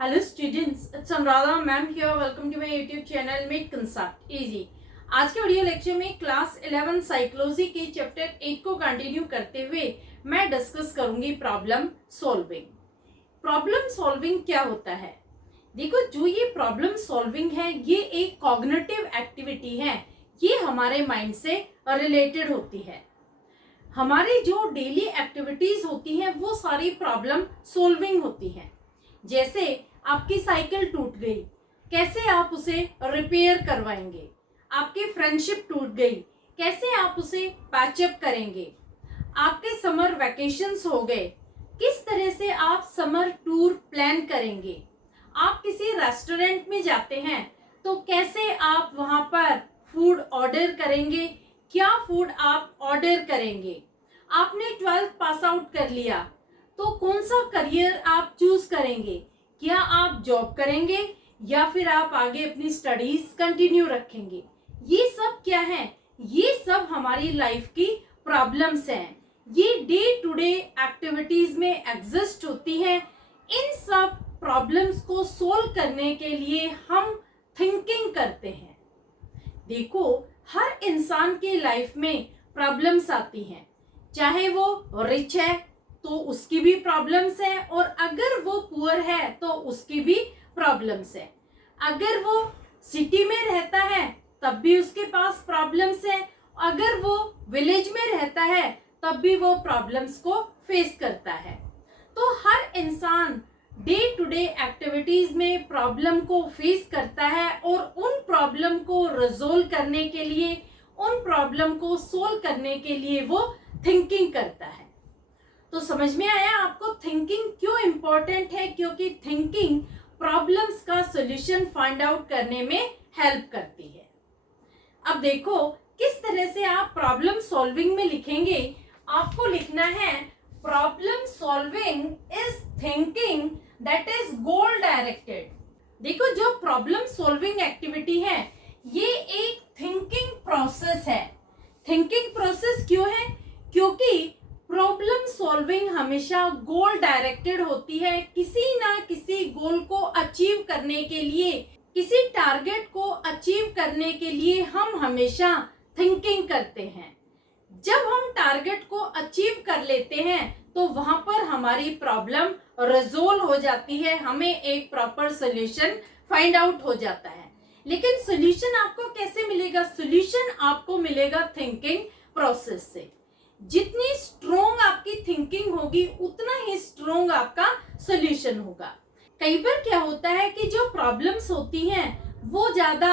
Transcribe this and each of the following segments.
Hello students, it's Anuradha ma'am here. Welcome to my YouTube channel Make Concept Easy. आज के video lecture में class 11 psychology के chapter 8 को continue करते हुए मैं डिस्कस करूंगी प्रॉब्लम सॉल्विंग। प्रॉब्लम सॉल्विंग क्या होता है? देखो, जो ये प्रॉब्लम सॉल्विंग है ये एक कॉग्निटिव एक्टिविटी है। ये हमारे माइंड से रिलेटेड होती है। हमारी जो डेली एक्टिविटीज होती हैं वो सारी प्रॉब्लम सॉल्विंग होती हैं। जैसे आपकी साइकिल टूट गई, कैसे आप उसे रिपेयर करवाएंगे? आपकी फ्रेंडशिप टूट गई, कैसे आप उसे पैचअप करेंगे? आपके समर वैकेशंस हो गए, किस तरह से आप समर टूर प्लान करेंगे? आप किसी रेस्टोरेंट में जाते हैं तो कैसे आप वहां पर फूड ऑर्डर करेंगे? क्या फूड आप ऑर्डर करेंगे? आपने 12th पास आउट कर लिया तो कौन सा करियर आप चूज करेंगे? क्या आप जॉब करेंगे या फिर आप आगे अपनी स्टडीज कंटिन्यू रखेंगे? ये सब क्या है? ये सब हमारी लाइफ की प्रॉब्लम्स हैं। ये डे टू डे एक्टिविटीज में एग्जिस्ट होती हैं। इन सब प्रॉब्लम्स को सोल्व करने के लिए हम थिंकिंग करते हैं। देखो, हर इंसान के लाइफ में प्रॉब्लम्स आती हैं। चाहे वो रिच है तो उसकी भी प्रॉब्लम्स है, और अगर वो पुअर है तो उसकी भी प्रॉब्लम्स है। अगर वो सिटी में रहता है तब भी उसके पास प्रॉब्लम्स है, अगर वो विलेज में रहता है तब भी वो प्रॉब्लम्स को फेस करता है। तो हर इंसान डे टू डे एक्टिविटीज में प्रॉब्लम को फेस करता है और उन प्रॉब्लम को रिजोल्व करने के लिए, उन प्रॉब्लम को सोल्व करने के लिए वो थिंकिंग करता है। तो समझ में आया आपको थिंकिंग क्यों इम्पोर्टेंट है? क्योंकि थिंकिंग प्रॉब्लम्स का सॉल्यूशन फाइंड आउट करने में हेल्प करती है। अब देखो किस तरह से आप प्रॉब्लम सॉल्विंग में लिखेंगे। आपको लिखना है problem solving is thinking that is goal directed. देखो, जो प्रॉब्लम सॉल्विंग एक्टिविटी है ये एक थिंकिंग प्रोसेस है। थिंकिंग प्रोसेस क्यों है? क्योंकि प्रॉब्लम सॉल्विंग हमेशा गोल डायरेक्टेड होती है। किसी ना किसी गोल को अचीव करने के लिए, किसी टारगेट को अचीव करने के लिए हम हमेशा थिंकिंग करते हैं। जब हम टारगेट को अचीव कर लेते हैं तो वहां पर हमारी प्रॉब्लम रिजोल्व हो जाती है, हमें एक प्रॉपर सॉल्यूशन फाइंड आउट हो जाता है। लेकिन सॉल्यूशन आपको कैसे मिलेगा? सॉल्यूशन आपको मिलेगा थिंकिंग प्रोसेस से। जितनी स्ट्रोंग आपकी थिंकिंग होगी उतना ही स्ट्रोंग आपका सॉल्यूशन होगा। कई बार क्या होता है कि जो प्रॉब्लम्स होती हैं वो ज्यादा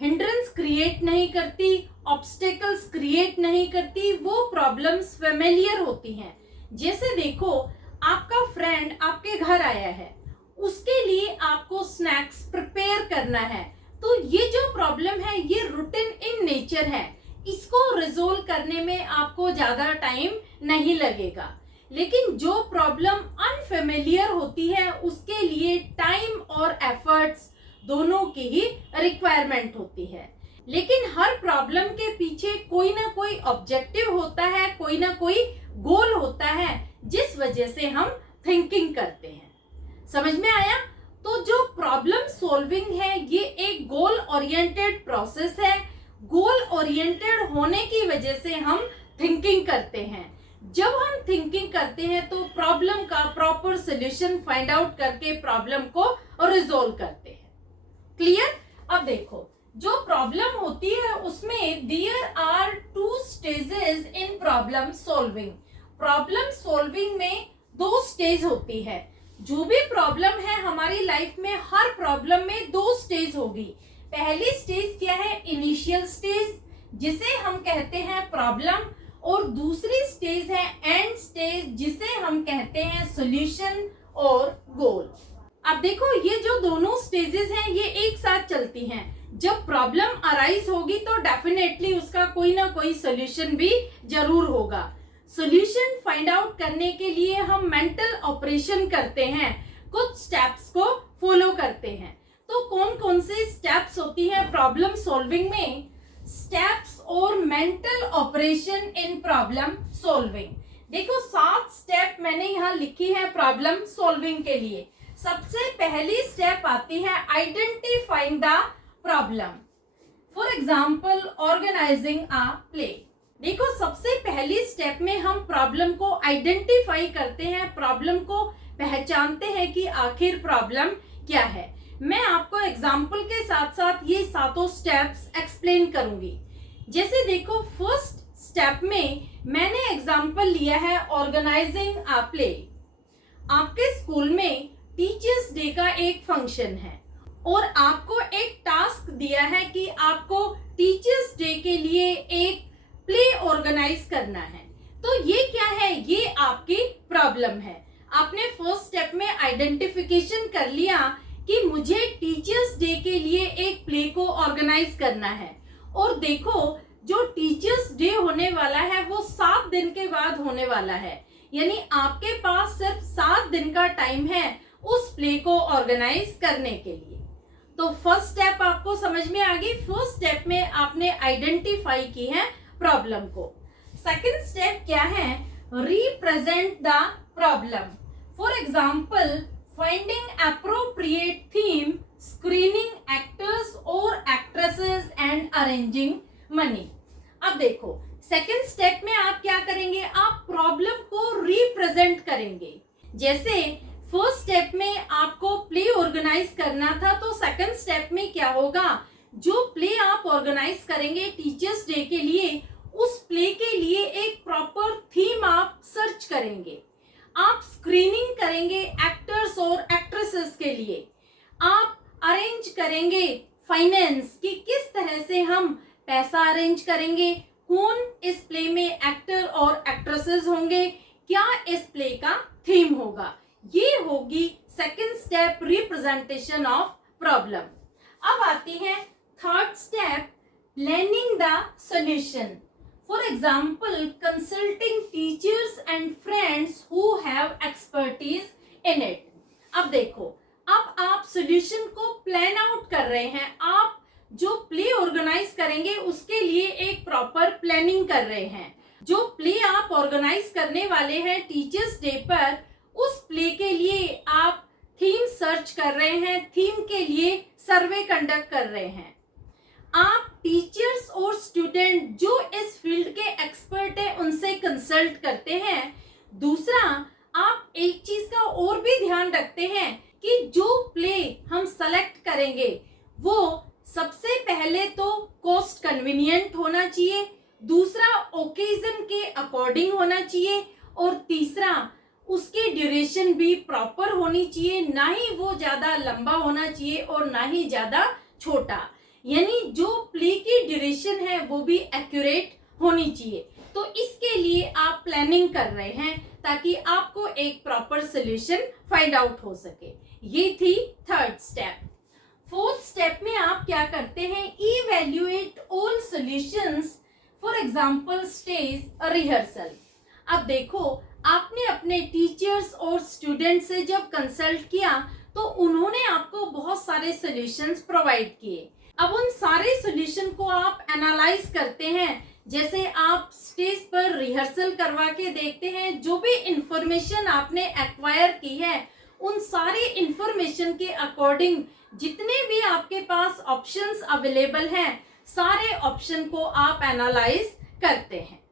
हिंड्रेंस क्रिएट नहीं करती, ऑब्स्टेकल्स क्रिएट नहीं करती, वो प्रॉब्लम्स फेमिलियर होती हैं। जैसे देखो, आपका फ्रेंड आपके घर आया है, उसके लिए आपको स्नैक्स प्रिपेयर करना है, तो ये जो प्रॉब्लम है ये रूटीन इन नेचर है। इसको रिजोल्व करने में आपको ज्यादा टाइम नहीं लगेगा। लेकिन जो प्रॉब्लम अनफेमिलियर होती है उसके लिए टाइम और एफर्ट्स दोनों की ही रिक्वायरमेंट होती है। लेकिन हर प्रॉब्लम के पीछे कोई ना कोई ऑब्जेक्टिव होता है, कोई ना कोई गोल होता है, जिस वजह से हम थिंकिंग करते हैं। समझ में आया? तो जो प्रॉब्लम सॉल्विंग है ये एक गोल ओरिएंटेड प्रोसेस है। गोल ओरिएंटेड होने की वजह से हम थिंकिंग करते हैं। जब हम थिंकिंग करते हैं तो प्रॉब्लम का प्रॉपर सॉल्यूशन फाइंड आउट करके प्रॉब्लम को रिजोल्व करते हैं। क्लियर? अब देखो, जो प्रॉब्लम होती है उसमें there are 2 stages in problem solving. Problem solving में 2 स्टेज होती है। जो भी प्रॉब्लम है हमारी लाइफ में, हर प्रॉब्लम में 2 स्टेज होगी। पहली स्टेज क्या है? इनिशियल स्टेज, जिसे हम कहते हैं प्रॉब्लम, और दूसरी स्टेज है एंड स्टेज, जिसे हम कहते हैं सॉल्यूशन और गोल। अब देखो, ये जो दोनों स्टेजेस हैं ये एक साथ चलती हैं। जब प्रॉब्लम अराइज होगी तो डेफिनेटली उसका कोई ना कोई सॉल्यूशन भी जरूर होगा। सॉल्यूशन फाइंड आउट करने के लिए हम मेंटल ऑपरेशन करते हैं, कुछ स्टेप्स को फॉलो करते हैं। तो कौन कौन से स्टेप्स होती है प्रॉब्लम सॉल्विंग में? स्टेप्स और mental operation in problem solving. देखो, 7 स्टेप मैंने यहाँ लिखी है प्रॉब्लम सॉल्विंग के लिए। सबसे पहली स्टेप आती है identifying the problem. For example organising a play. देखो सबसे पहली स्टेप में हम प्रॉब्लम को आइडेंटिफाई करते हैं, प्रॉब्लम को पहचानते हैं कि आखिर प्रॉब्लम क्या है। मैं आपको एग्जाम्पल के साथ साथ ये सातों स्टेप्स एक्सप्लेन करूंगी। जैसे देखो फर्स्ट स्टेप में मैंने एग्जाम्पल लिया है ऑर्गेनाइजिंग अ प्ले। आपके स्कूल में टीचर्स डे का एक फंक्शन है और आपको एक टास्क दिया है कि आपको टीचर्स डे के लिए एक प्ले ऑर्गेनाइज करना है। तो ये क्या है, ये आपकी प्रॉब्लम है। आपने फर्स्ट स्टेप में आइडेंटिफिकेशन कर लिया कि मुझे टीचर्स डे के लिए एक प्ले को ऑर्गेनाइज करना है। और देखो जो टीचर्स डे होने वाला है वो 7 दिन के बाद होने वाला है, यानी आपके पास सिर्फ 7 दिन का टाइम है उस प्ले को ऑर्गेनाइज करने के लिए। तो फर्स्ट स्टेप आपको समझ में आ गई। फर्स्ट स्टेप में आपने आइडेंटिफाई की है प्रॉब्लम को। सेकंड स्टेप क्या है, represent the problem. For example finding appropriate theme, screening actors और एक्ट्रेसेस एंड अरेंजिंग मनी। अब देखो सेकंड स्टेप में आप क्या करेंगे, आप प्रॉब्लम को रिप्रेजेंट करेंगे। जैसे फर्स्ट स्टेप में आपको प्ले ऑर्गेनाइज करना था, तो सेकंड स्टेप में क्या होगा, जो प्ले आप ऑर्गेनाइज करेंगे टीचर्स डे के लिए, उस प्ले के लिए एक प्रॉपर थीम आप सर्च करेंगे। आप स्क्रीनिंग करेंगे एक्टर्स और एक्ट्रेसेस के लिए। आप अरेंज करेंगे फाइनेंस कि किस तरह से हम पैसा अरेंज करेंगे, कौन इस प्ले में एक्टर और एक्ट्रेसेस होंगे, क्या इस प्ले का थीम होगा। ये होगी second step, representation of problem. अब आती है third step, planning the solution. For example consulting teachers and friends who have expertise in it. अब देखो अब आप सॉल्यूशन को प्लान आउट कर रहे हैं। आप जो प्ले ऑर्गेनाइज करेंगे उसके लिए एक प्रॉपर प्लानिंग कर रहे हैं। जो प्ले आप ऑर्गेनाइज करने वाले हैं टीचर्स डे पर, उस प्ले के लिए आप थीम सर्च कर रहे हैं, थीम के लिए सर्वे कंडक्ट कर रहे हैं। आप टीचर्स और स्टूडेंट जो इस फील्ड के एक्सपर्ट है उनसे कंसल्ट करते हैं। दूसरा, आप एक चीज का और भी ध्यान रखते हैं कि जो प्ले हम सेलेक्ट करेंगे वो सबसे पहले तो कॉस्ट कन्वीनियंट होना चाहिए, दूसरा ओकेजन के अकॉर्डिंग होना चाहिए, और तीसरा उसकी ड्यूरेशन भी प्रॉपर होनी चाहिए, ना ही वो ज्यादा लंबा होना चाहिए और ना ही ज्यादा छोटा। यानी जो प्ले की ड्यूरेशन है वो भी एक्यूरेट होनी चाहिए। तो इसके लिए आप प्लानिंग कर रहे हैं ताकि आपको एक प्रॉपर सोल्यूशन फाइंड आउट हो सके। ये थी थर्ड स्टेप। फोर्थ स्टेप में आप क्या करते हैं, evaluate all solutions, for example stage rehearsal. अब देखो आपने अपने टीचर्स और स्टूडेंट से जब कंसल्ट किया तो उन्होंने आपको बहुत सारे सॉल्यूशंस प्रोवाइड किए। अब उन सारे सॉल्यूशन को आप एनालाइज करते हैं। जैसे आप स्टेज पर रिहर्सल करवा के देखते हैं, जो भी इंफॉर्मेशन आपने एक्वायर की है उन सारी इंफॉर्मेशन के अकॉर्डिंग जितने भी आपके पास ऑप्शंस अवेलेबल हैं सारे ऑप्शन को आप एनालाइज करते हैं।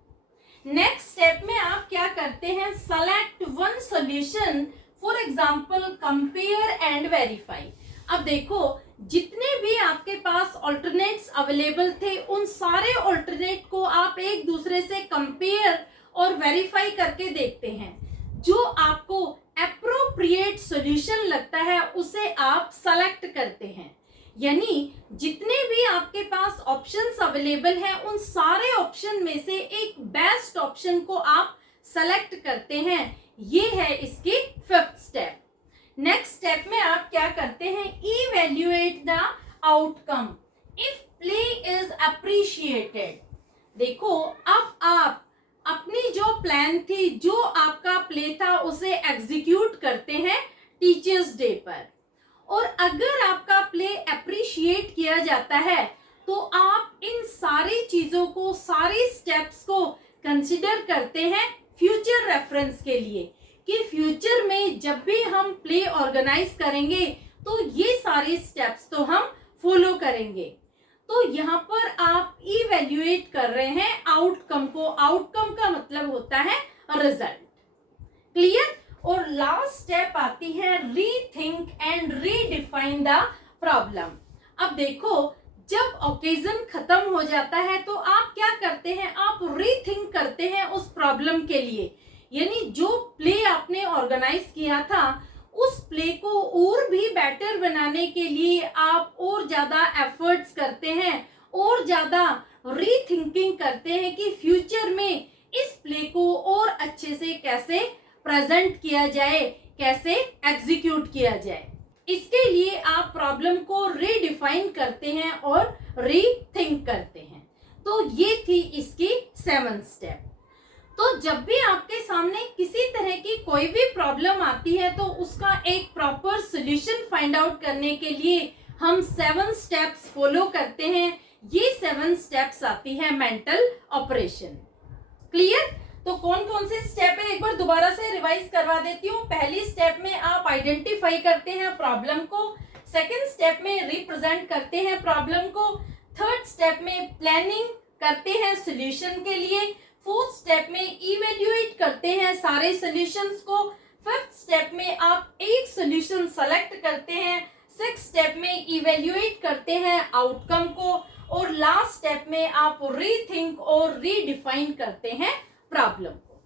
नेक्स्ट स्टेप में आप क्या करते हैं, select one solution, for example compare and verify. अब देखो जितने भी आपके पास ऑल्टरनेट्स अवेलेबल थे उन सारे ऑल्टरनेट को आप एक दूसरे से कंपेयर और वेरीफाई करके देखते हैं। जो आपको एप्रोप्रिएट सॉल्यूशन लगता है उसे आप सेलेक्ट करते हैं। यानी जितने भी आपके पास ऑप्शंस अवेलेबल हैं उन सारे ऑप्शन में से एक बेस्ट ऑप्शन को आप सेलेक्ट करते हैं। ये है इसकी फिफ्थ स्टेप। नेक्स्ट स्टेप में आप क्या करते हैं, evaluate the outcome if play is appreciated. देखो अब आप अपनी जो प्लान थी, जो आपका प्ले था उसे एग्जीक्यूट करते हैं टीचर्स डे पर, और अगर आपका प्ले अप्रिशिएट किया जाता है तो आप इन सारी चीजों को, सारी स्टेप्स को कंसिडर करते हैं फ्यूचर रेफरेंस के लिए कि फ्यूचर में जब भी हम प्ले ऑर्गेनाइज करेंगे तो ये सारे स्टेप्स तो हम फॉलो करेंगे। तो यहाँ पर आप इवेल्युएट कर रहे हैं आउटकम को। आउटकम का मतलब होता है रिजल्ट। क्लियर? और लास्ट स्टेप आती है rethink and redefine the problem. अब देखो, जब ओकेजन खत्म हो जाता है तो आप क्या करते हैं, आप रीथिंक करते हैं उस प्रॉब्लम के लिए। यानी जो प्ले आपने ऑर्गेनाइज किया था उस प्ले को और भी बेटर बनाने के लिए आप और ज्यादा एफर्ट्स करते हैं, और ज्यादा रीथिंकिंग करते हैं कि फ्यूचर में इस प्ले को और अच्छे से कैसे प्रेजेंट किया जाए, कैसे एग्जीक्यूट किया जाए। इसके लिए आप प्रॉब्लम को रीडिफाइन करते हैं और रीथिंक करते हैं। तो ये थी इसकी 7 स्टेप। तो जब भी आपके सामने किसी तरह की कोई भी प्रॉब्लम आती है तो उसका एक प्रॉपर सॉल्यूशन फाइंड आउट करने के लिए हम 7 स्टेप्स फॉलो करते हैं। ये 7 स्टेप्स आती है मेंटल ऑपरेशन। क्लियर? तो कौन कौन से स्टेप है एक बार दोबारा से रिवाइज करवा देती हूँ। पहली स्टेप में आप आइडेंटिफाई करते हैं प्रॉब्लम को, सेकंड स्टेप में रिप्रेजेंट करते हैं प्रॉब्लम को, थर्ड स्टेप में प्लानिंग करते हैं सॉल्यूशन के लिए, फोर्थ स्टेप में इवेल्युएट करते हैं सारे सॉल्यूशंस को, फिफ्थ स्टेप में आप एक सॉल्यूशन सेलेक्ट करते हैं, सिक्स्थ स्टेप में इवेल्युएट करते हैं आउटकम को, और लास्ट स्टेप में आप रीथिंक और रीडिफाइन करते हैं प्रॉब्लम को।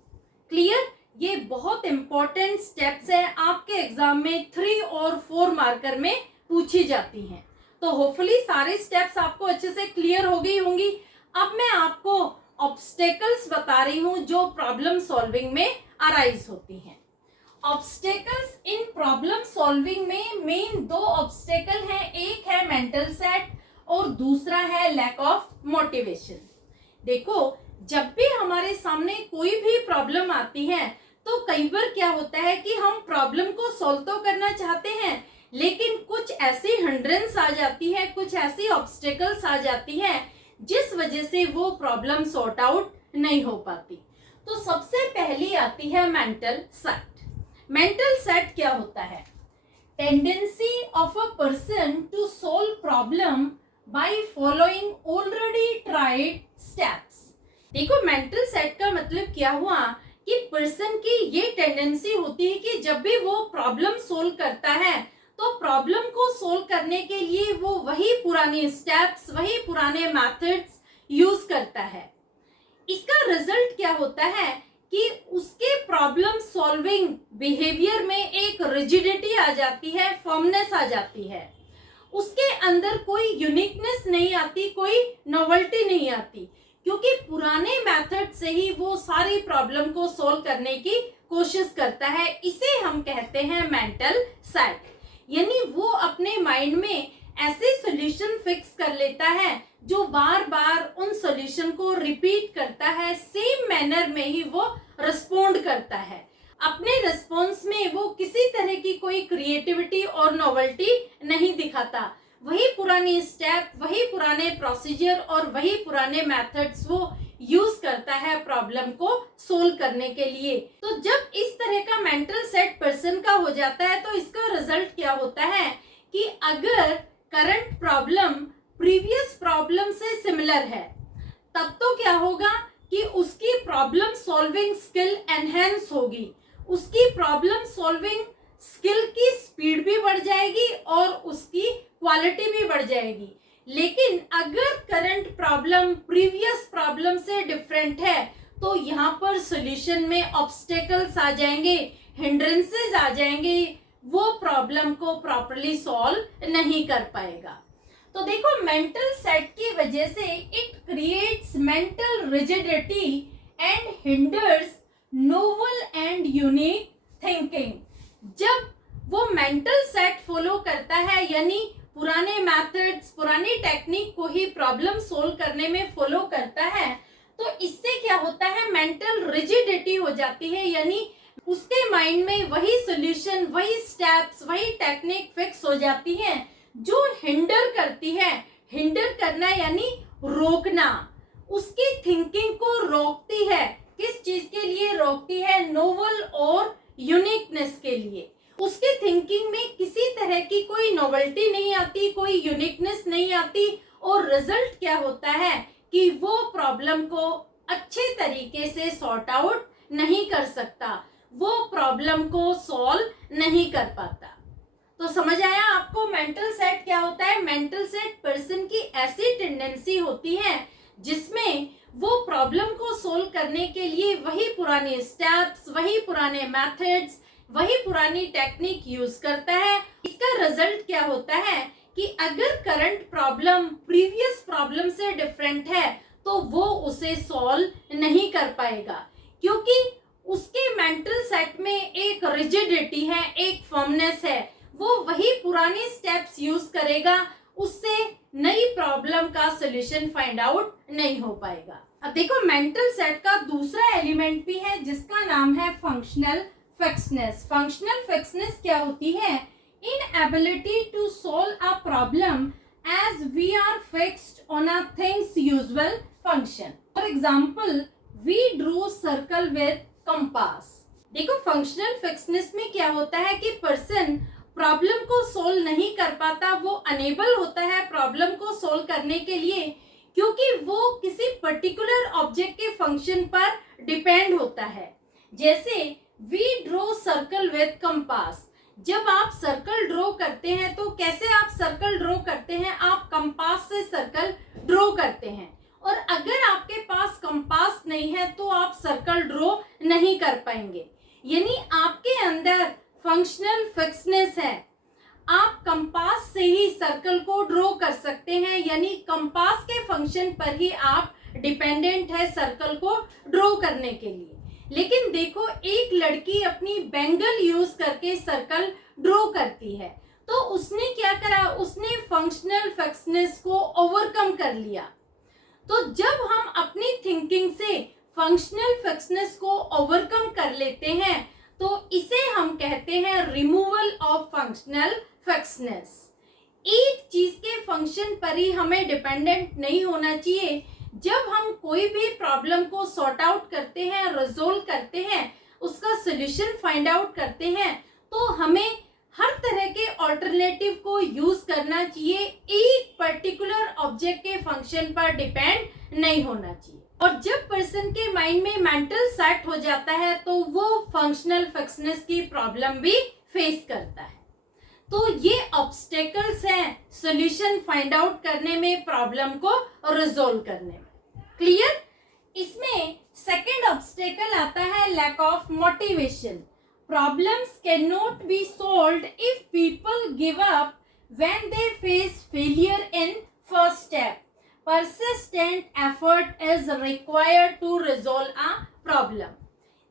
क्लियर? ये बहुत इंपॉर्टेंट स्टेप्स हैं, आपके एग्जाम में 3 और 4 मार्कर में पूछी जाती हैं। तो होपफुली सारे स्टेप्स आपको अच्छे से क्लियर हो गई होंगी। अब मैं आपको ऑब्स्टेकल्स बता रही हूं जो प्रॉब्लम सॉल्विंग में अराइज होती हैं। ऑब्स्टेकल्स इन प्रॉब्लम सॉल्विंग में मेन 2 ऑब्स्टेकल हैं, एक है मेंटल सेट और दूसरा है लैक ऑफ मोटिवेशन। देखो, जब भी हमारे सामने कोई भी प्रॉब्लम आती है तो कई बार क्या होता है कि हम प्रॉब्लम को सॉल्व तो करना चाहते हैं, लेकिन कुछ ऐसी हिंड्रेंस आ जाती है, कुछ ऐसी ऑब्स्टेकल्स आ जाती हैं जिस वजह से वो प्रॉब्लम सॉर्ट आउट नहीं हो पाती। तो सबसे पहली आती है मेंटल सेट। मेंटल सेट क्या होता है? Tendency of a person to solve problem by following already tried steps. देखो, मेंटल सेट का मतलब क्या हुआ कि पर्सन की ये टेंडेंसी होती है कि जब भी वो प्रॉब्लम सोल्व करता है तो प्रॉब्लम को सोल्व करने के लिए वो वही पुराने स्टेप्स, वही पुराने मेथड्स यूज करता है। इसका रिजल्ट क्या होता है कि उसके प्रॉब्लम सॉल्विंग बिहेवियर में एक रिजिडिटी आ जाती है, फर्मनेस आ जाती है, उसके अंदर कोई यूनिकनेस नहीं आती, कोई नोवेल्टी नहीं आती, क्योंकि पुराने मेथड से ही वो सारी प्रॉब्लम को सोल्व करने की कोशिश करता है। इसे हम कहते हैं मेंटल सेट। यानी वो अपने माइंड में ऐसे सॉल्यूशन फिक्स कर लेता है जो बार बार उन सॉल्यूशन को रिपीट करता है, सेम मैनर में ही वो रिस्पोंड करता है। अपने रिस्पॉन्स में वो किसी तरह की कोई क्रिएटिविटी और नोवेल्टी नहीं दिखाता। वही पुरानी स्टेप, वही पुराने प्रोसीजर और वही पुराने मेथड्स वो यूज करता है प्रॉब्लम को सोल्व करने के लिए। तो जब इस तरह का मेंटल सेट पर्सन का हो जाता है तो इसका रिजल्ट क्या होता है कि अगर करंट प्रॉब्लम प्रीवियस प्रॉब्लम से सिमिलर है तब तो क्या होगा कि उसकी प्रॉब्लम सॉल्विंग स्किल एनहेंस होगी, उसकी प्रॉब्लम सॉल्विंग स्किल की स्पीड भी बढ़ जाएगी और उसकी क्वालिटी भी बढ़ जाएगी। लेकिन अगर करंट प्रॉब्लम प्रीवियस प्रॉब्लम से डिफरेंट है तो यहाँ पर सॉल्यूशन में ऑब्स्टेकल्स आ जाएंगे, हिंड्रेंसेस आ जाएंगे, वो प्रॉब्लम को प्रॉपर्ली सॉल्व नहीं कर पाएगा। तो देखो, मेंटल सेट की वजह से it creates mental rigidity and hinders novel and unique thinking. जब वो मेंटल सेट फॉलो करता है, यानी पुराने मेथड्स, पुरानी टेक्निक को ही प्रॉब्लम सोल्व करने में फॉलो करता है, तो इससे क्या होता है, मेंटल रिजिडिटी हो जाती है। यानी उसके माइंड में वही सॉल्यूशन, वही स्टेप्स, वही टेक्निक फिक्स हो जाती है जो हिंडर करती है। हिंडर करना यानी रोकना, उसकी थिंकिंग को रोकती है। किस चीज के लिए रोकती है? नोवेल और यूनिकनेस के लिए। उसकी थिंकिंग में किसी तरह की कोई नोवेल्टी नहीं आती, कोई यूनिकनेस नहीं आती, और रिजल्ट क्या होता है कि वो प्रॉब्लम को अच्छे तरीके से सॉर्ट आउट नहीं कर सकता, वो प्रॉब्लम को सॉल्व नहीं कर पाता। तो समझ आया आपको मेंटल सेट क्या होता है? मेंटल सेट पर्सन की ऐसी टेंडेंसी होती है जिसमें वो प्रॉब्लम को सोल्व करने के लिए वही पुराने स्टेप्स, वही पुराने मेथड्स, वही पुरानी टेक्निक यूज करता है। इसका रिजल्ट क्या होता है कि अगर करंट प्रॉब्लम प्रीवियस प्रॉब्लम से डिफरेंट है तो वो उसे सॉल्व नहीं कर पाएगा, क्योंकि उसके मेंटल सेट में एक रिजिडिटी है, एक फर्मनेस है। वो वही पुराने स्टेप्स यूज करेगा, उससे नई प्रॉब्लम का सॉल्यूशन फाइंड आउट नहीं हो पाएगा। अब देखो मेंटल सेट का दूसरा एलिमेंट भी है जिसका नाम है फंक्शनल फिक्सनेस। फंक्शनल फिक्सनेस क्या होती है? Inability to solve a problem as we are fixed on a things usual function. For example we drew circle with compass. देखो फंक्शनल फिक्सनेस में क्या होता है कि पर्सन प्रॉब्लम को सोल्व नहीं कर पाता, वो अनेबल होता है प्रॉब्लम को सोल्व करने के लिए, क्योंकि वो किसी पर्टिकुलर ऑब्जेक्ट के फंक्शन पर डिपेंड होता है। जैसे we draw circle with compass. जब आप सर्कल ड्रॉ करते हैं तो कैसे आप सर्कल ड्रॉ करते हैं? आप कंपास से सर्कल ड्रॉ करते हैं, और अगर आपके पास कंपास नहीं है तो आप सर्कल ड्रॉ नहीं कर पाएंगे। यानी आपके अंदर फंक्शनल फिक्सनेस है, आप कंपास से ही सर्कल को ड्रॉ कर सकते हैं, यानी कंपास के फंक्शन पर ही आप डिपेंडेंट है सर्कल को ड्रॉ करने के लिए। लेकिन देखो एक लड़की अपनी बैंगल यूज करके सर्कल ड्रॉ करती है, तो उसने क्या करा? उसने फंक्शनल फिक्सनेस को ओवरकम कर लिया। तो जब हम अपनी थिंकिंग से फंक्शनल फिक्सनेस को ओवरकम कर लेते हैं तो इसे हम कहते हैं रिमूवल ऑफ फंक्शनल फिक्सनेस। एक चीज के फंक्शन पर ही हमें डिपेंडेंट नहीं होना चाहिए। जब हम कोई भी प्रॉब्लम को सॉर्ट आउट करते हैं, रिजोल्व करते हैं, उसका सॉल्यूशन फाइंड आउट करते हैं, तो हमें हर तरह के ऑल्टरनेटिव को यूज करना चाहिए, एक पर्टिकुलर ऑब्जेक्ट के फंक्शन पर डिपेंड नहीं होना चाहिए। और जब पर्सन के माइंड में मेंटल सेट हो जाता है तो वो फंक्शनल फिक्सनेस की प्रॉब्लम भी फेस करता है। तो ये ऑब्स्टेकल्स हैं सॉल्यूशन फाइंड आउट करने में, प्रॉब्लम को रिजोल्व करने में। क्लियर? इसमें सेकंड ऑब्स्टेकल आता है lack of motivation. Problems cannot be solved if people give up when they face failure in first step. Persistent effort is required to resolve a problem.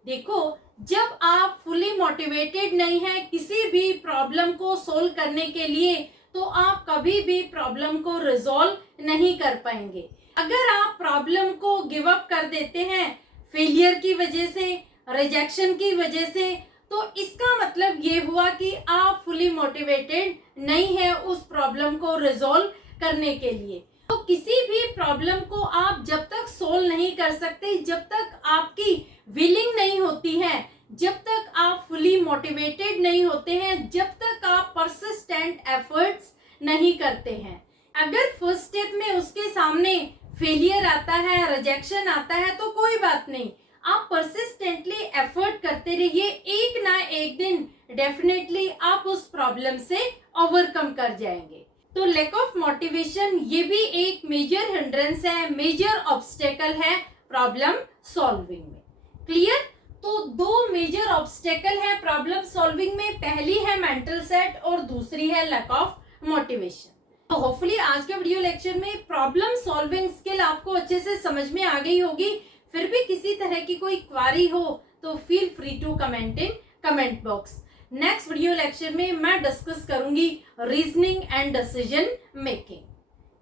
देखो जब आप fully motivated नहीं है किसी भी प्रॉब्लम को सोल्व करने के लिए तो आप कभी भी प्रॉब्लम को रिजॉल्व नहीं कर पाएंगे। अगर आप प्रॉब्लम को गिव अप कर देते हैं फेलियर की वजह से, रिजेक्शन की वजह से, तो इसका मतलब ये हुआ कि आप फुली मोटिवेटेड नहीं है उस प्रॉब्लम को रिजॉल्व करने के लिए। तो किसी भी प्रॉब्लम को आप जब तक सोल्व नहीं कर सकते, जब तक आपकी विलिंग नहीं होती है, जब तक आप फुली मोटिवेटेड नहीं होते हैं, जब तक आप परसिस्टेंट एफर्ट्स नहीं करते हैं। अगर फर्स्ट स्टेप में उसके सामने फेलियर आता है, रिजेक्शन आता है, तो कोई बात नहीं, आप परसिस्टेंटली एफर्ट करते रहिए, एक ना एक दिन डेफिनेटली आप उस प्रॉब्लम से ओवरकम कर जाएंगे। तो लैक ऑफ मोटिवेशन ये भी एक मेजर हिंड्रेंस है, मेजर ऑब्स्टेकल है प्रॉब्लम सॉल्विंग में। क्लियर? तो दो मेजर ऑब्स्टेकल है प्रॉब्लम सॉल्विंग में, पहली है मेंटल सेट और दूसरी है लैक ऑफ मोटिवेशन। तो होपफुली आज के वीडियो लेक्चर में प्रॉब्लम सॉल्विंग स्किल आपको अच्छे से समझ में आ गई होगी। फिर भी किसी तरह की कोई क्वारी हो तो feel free to comment in comment box. Next video lecture में मैं डिस्कस करूंगी reasoning and decision making.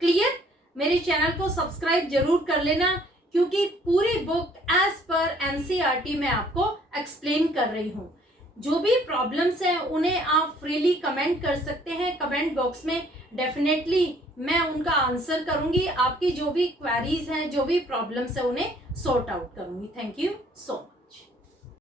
Clear? मेरे चैनल को सब्सक्राइब जरूर कर लेना, क्योंकि पूरी बुक एज पर एनसीईआरटी में आपको एक्सप्लेन कर रही हूँ। जो भी प्रॉब्लम्स हैं उन्हें आप फ्रीली कमेंट कर सकते हैं कमेंट बॉक्स में, डेफिनेटली मैं उनका आंसर करूंगी। आपकी जो भी क्वेरीज हैं, जो भी प्रॉब्लम्स हैं, उन्हें सॉर्ट आउट करूंगी। Thank you so much.